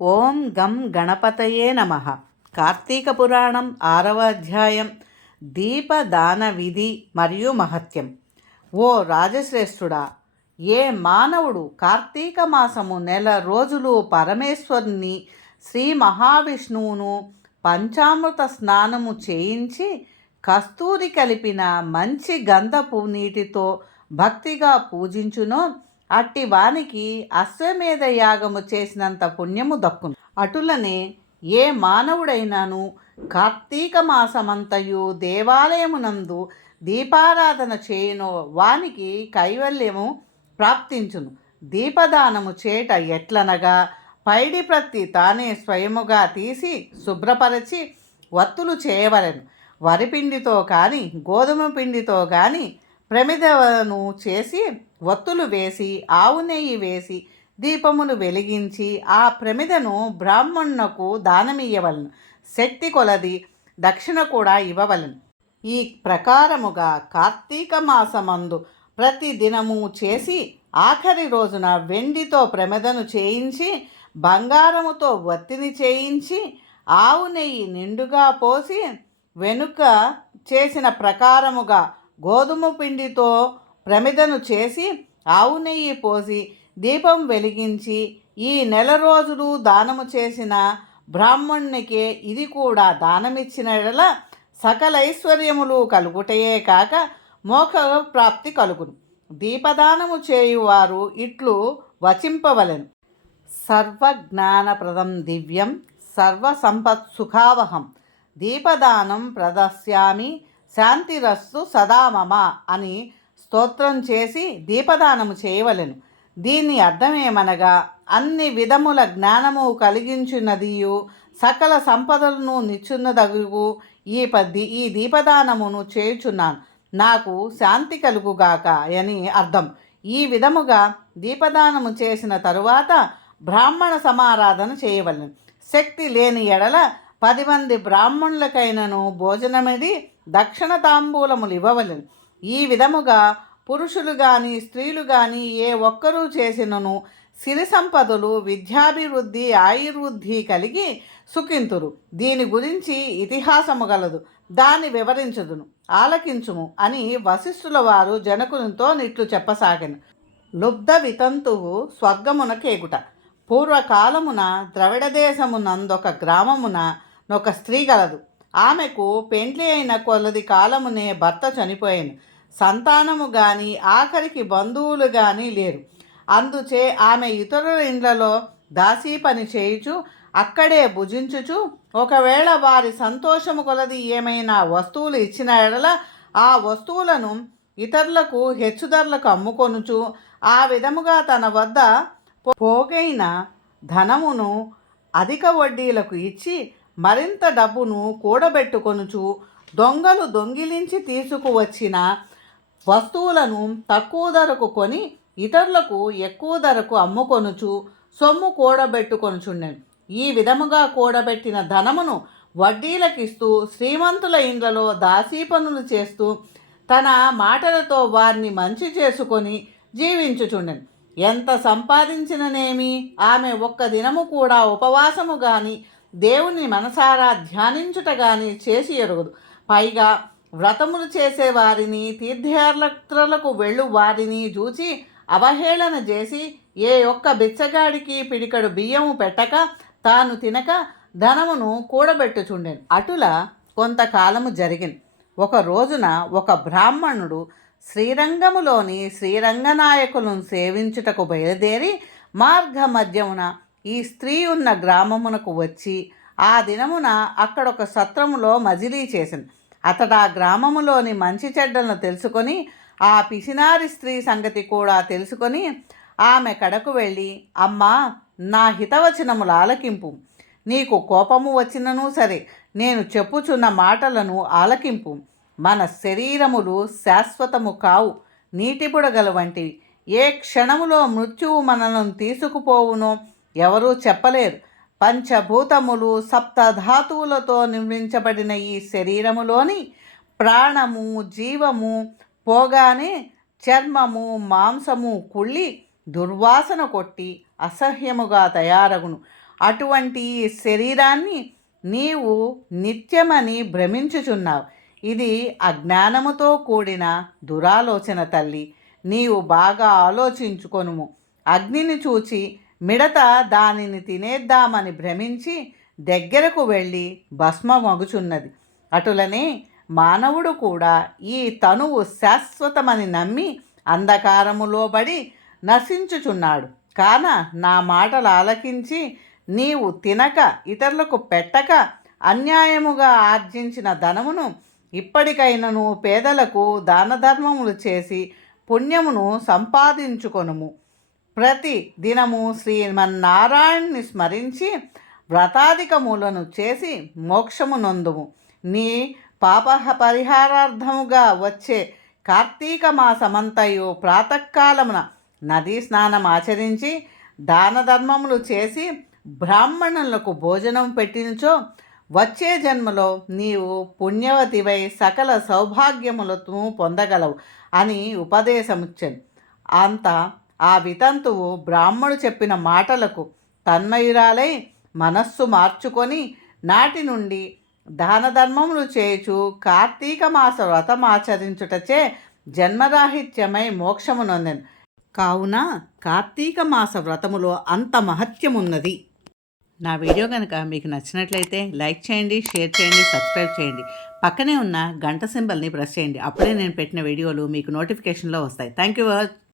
ఓం గం గణపతయే నమః. కార్తీక పురాణం 6వ అధ్యాయం. దీపదాన విధి మరియు మహత్యం. ఓ రాజశ్రేష్ఠుడా, ఏ మానవుడు కార్తీక మాసము నెల రోజులు పరమేశ్వరుని శ్రీ మహావిష్ణువును పంచామృత స్నానము చేయించి కస్తూరి కలిపిన మంచి గంధపు నీటితో భక్తిగా పూజించునో అట్టి వానికి అశ్వమేధ యాగము చేసినంత పుణ్యము దక్కును. అటులనే ఏ మానవుడైనాను కార్తీక మాసమంతయు దేవాలయమునందు దీపారాధన చేయునో వానికి కైవల్యము ప్రాప్తించును. దీపదానము చేట ఎట్లనగా పైడి ప్రత్తి తానే స్వయముగా తీసి శుభ్రపరచి వత్తులు చేయవలెను. వరిపిండితో కానీ గోధుమ పిండితో కానీ ప్రమిదను చేసి ఒత్తులు వేసి ఆవు నెయ్యి వేసి దీపములు వెలిగించి ఆ ప్రమిదను బ్రాహ్మణునకు దానమియ్యవలను. శక్తి కొలది దక్షిణ కూడా ఇవ్వవలను. ఈ ప్రకారముగా కార్తీక మాసమందు ప్రతి దినము చేసి ఆఖరి రోజున వెండితో ప్రమిదను చేయించి బంగారముతో వత్తిని చేయించి ఆవు నెయ్యి నిండుగా పోసి వెనుక చేసిన ప్రకారముగా గోధుమ పిండితో ప్రమిదను చేసి ఆవు నెయ్యి పోసి దీపం వెలిగించి ఈ నెల రోజులు దానము చేసిన బ్రాహ్మణునికే ఇది కూడా దానమిచ్చిన ఎడల సకల ఐశ్వర్యములు కలుగుటయే కాక మోక్ష ప్రాప్తి కలుగును. దీపదానము చేయువారు ఇట్లు వచింపవలెను. సర్వజ్ఞానప్రదం దివ్యం సర్వసంపత్సుఖావహం దీపదానం ప్రదస్యామి శాంతిరస్సు సదా మమ అని స్తోత్రం చేసి దీపదానము చేయవలెను. దీని అర్థమేమనగా అన్ని విధముల జ్ఞానము కలిగించున్నదియు సకల సంపదలను నిచ్చున్నదగు ఈ దీపదానమును చేయుచున్నాను, నాకు శాంతి కలుగుగాక అని అర్థం. ఈ విధముగా దీపదానము చేసిన తరువాత బ్రాహ్మణ సమారాధన చేయవలెను. శక్తి లేని ఎడల 10 మంది బ్రాహ్మణులకైనను భోజనమిది దక్షిణ తాంబూలములు ఇవ్వవలెను. ఈ విధముగా పురుషులు కానీ స్త్రీలు కానీ ఏ ఒక్కరూ చేసినను సిరి సంపదలు విద్యాభివృద్ధి ఆయుర్వృద్ధి కలిగి సుఖింతురు. దీని గురించి ఇతిహాసము గలదు, దాన్ని వివరించుదును, ఆలకించుము అని వశిష్ఠుల వారు జనకునితో నిట్లు చెప్పసాగెను. లుబ్ధ వితంతువు స్వర్గమున కేగుట. పూర్వకాలమున ద్రవిడ దేశమునందొక గ్రామమున ఒక స్త్రీ గలదు. ఆమెకు పెండ్లి అయిన కొలది కాలమునే భర్త చనిపోయాను. సంతానము కానీ ఆఖరికి బంధువులు కానీ లేరు. అందుచే ఆమె ఇతరుల ఇండ్లలో దాసీ పని చేయుచు అక్కడే భుజించుచు ఒకవేళ వారి సంతోషము కొలది ఏమైనా వస్తువులు ఇచ్చిన ఎడల ఆ వస్తువులను ఇతరులకు హెచ్చుధరలకు అమ్ముకొనుచు ఆ విధముగా తన వద్ద పోగైన ధనమును అధిక వడ్డీలకు ఇచ్చి మరింత డబ్బును కూడబెట్టుకొనుచు దొంగలు దొంగిలించి తీసుకువచ్చిన వస్తువులను తక్కువ ధరకు కొని ఇతరులకు ఎక్కువ ధరకు అమ్ముకొనుచు సొమ్ము కూడబెట్టుకొనుచుండెను. ఈ విధముగా కూడబెట్టిన ధనమును వడ్డీలకిస్తూ శ్రీమంతుల ఇండ్లలో దాసీ పనులు చేస్తూ తన మాటలతో వారిని మంచి చేసుకొని జీవించుచుండెను. ఎంత సంపాదించిననేమి ఆమె ఒక్క దినము కూడా ఉపవాసము కానీ దేవుని మనసారా ధ్యానించుట కానీ చేసి ఎరుగదు. పైగా వ్రతములు చేసేవారిని తీర్థయాత్రలకు వెళ్ళు వారిని చూచి అవహేళన చేసి ఏ ఒక్క బిచ్చగాడికి పిడికడు బియ్యము పెట్టక తాను తినక ధనమును కూడబెట్టుచుండెను. అటుల కొంతకాలము జరిగింది. ఒక రోజున ఒక బ్రాహ్మణుడు శ్రీరంగములోని శ్రీరంగనాయకులను సేవించుటకు బయలుదేరి మార్గ మధ్యమున ఈ స్త్రీ ఉన్న గ్రామమునకు వచ్చి ఆ దినమున అక్కడొక సత్రములో మజిలీ చేసింది. అతడు ఆ గ్రామములోని మంచి చెడ్డలను తెలుసుకొని ఆ పిసినారి స్త్రీ సంగతి కూడా తెలుసుకొని ఆమె కడకు వెళ్ళి, అమ్మా, నా హితవచనములు ఆలకింపు. నీకు కోపము వచ్చినను సరే నేను చెప్పుచున్న మాటలను ఆలకింపు. మన శరీరములు శాశ్వతము కావు, నీటి బుడగలు వంటివి. ఏ క్షణములో మృత్యువు మనలను తీసుకుపోవునో ఎవరూ చెప్పలేరు. పంచభూతములు సప్తధాతువులతో నిర్మించబడిన ఈ శరీరములోని ప్రాణము జీవము పోగానే చర్మము మాంసము కుళ్ళి దుర్వాసన కొట్టి అసహ్యముగా తయారగును. అటువంటి ఈ శరీరాన్ని నీవు నిత్యమని భ్రమించుచున్నావు. ఇది అజ్ఞానముతో కూడిన దురాలోచన తల్లి. నీవు బాగా ఆలోచించుకొనుము. అగ్నిని చూచి మిడత దానిని తినేద్దామని భ్రమించి దగ్గరకు వెళ్ళి భస్మమగుచున్నది. అటులనే మానవుడు కూడా ఈ తనువు శాశ్వతమని నమ్మి అంధకారములోబడి నశించుచున్నాడు. కాన నా మాటలు ఆలకించి నీవు తినక ఇతరులకు పెట్టక అన్యాయముగా ఆర్జించిన ధనమును ఇప్పటికైనను పేదలకు దానధర్మములు చేసి పుణ్యమును సంపాదించుకొనుము. ప్రతి దినము శ్రీమన్నారాయణ్ణి స్మరించి వ్రతాధికములను చేసి మోక్షము నొందుము. నీ పాప పరిహారార్థముగా వచ్చే కార్తీక మాసమంతయు ప్రాతకాలమున నదీ స్నానం ఆచరించి దాన ధర్మములు చేసి బ్రాహ్మణులకు భోజనం పెట్టినచో వచ్చే జన్మలో నీవు పుణ్యవతివై సకల సౌభాగ్యములను పొందగలవు అని ఉపదేశముచ్చెను. అంత ఆ వితంతువు బ్రాహ్మడు చెప్పిన మాటలకు తన్మయురాలై మనస్సు మార్చుకొని నాటి నుండి దాన ధర్మములు చేయుచు కార్తీక మాస వ్రతమాచరించుటచే జన్మరాహిత్యమై మోక్షము నొందెను. కావున కార్తీక మాస వ్రతములో అంత మహత్యమున్నది. నా వీడియో కనుక మీకు నచ్చినట్లయితే లైక్ చేయండి, షేర్ చేయండి, సబ్స్క్రైబ్ చేయండి. పక్కనే ఉన్న గంట సింబల్ని ప్రెస్ చేయండి. అప్పుడే నేను పెట్టిన వీడియోలు మీకు నోటిఫికేషన్లో వస్తాయి. Thank you.